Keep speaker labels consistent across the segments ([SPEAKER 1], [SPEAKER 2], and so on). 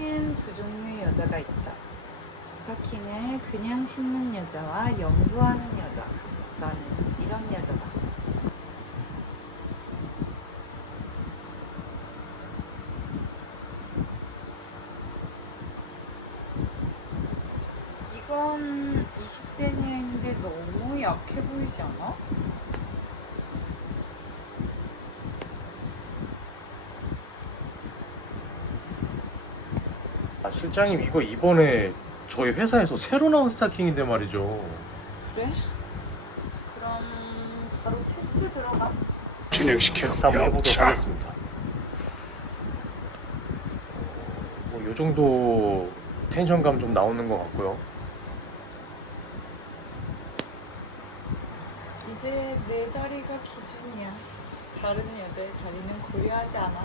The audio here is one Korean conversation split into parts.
[SPEAKER 1] 세상엔 두 종류의 여자가 있다. 스타킹을 그냥 신는 여자와 연구하는 여자. 나는 이런 여자다. 이건 20대 년인데 너무 약해 보이지 않아?
[SPEAKER 2] 아, 실장님 이거 이번에 저희 회사에서 새로 나온 스타킹인데 말이죠.
[SPEAKER 1] 그래? 그럼 바로 테스트 들어가.
[SPEAKER 3] 진행시켜.
[SPEAKER 2] 테스트 한번 해보도록
[SPEAKER 3] 영차.
[SPEAKER 2] 하겠습니다. 뭐요 정도 텐션감 좀 나오는 것 같고요.
[SPEAKER 1] 이제 내 다리가 기준이야. 다른 여자의 다리는 고려하지 않아.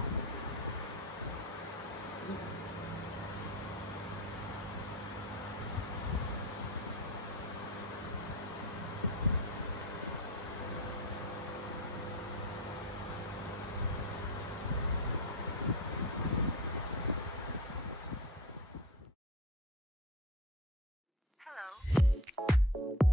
[SPEAKER 1] Thank you.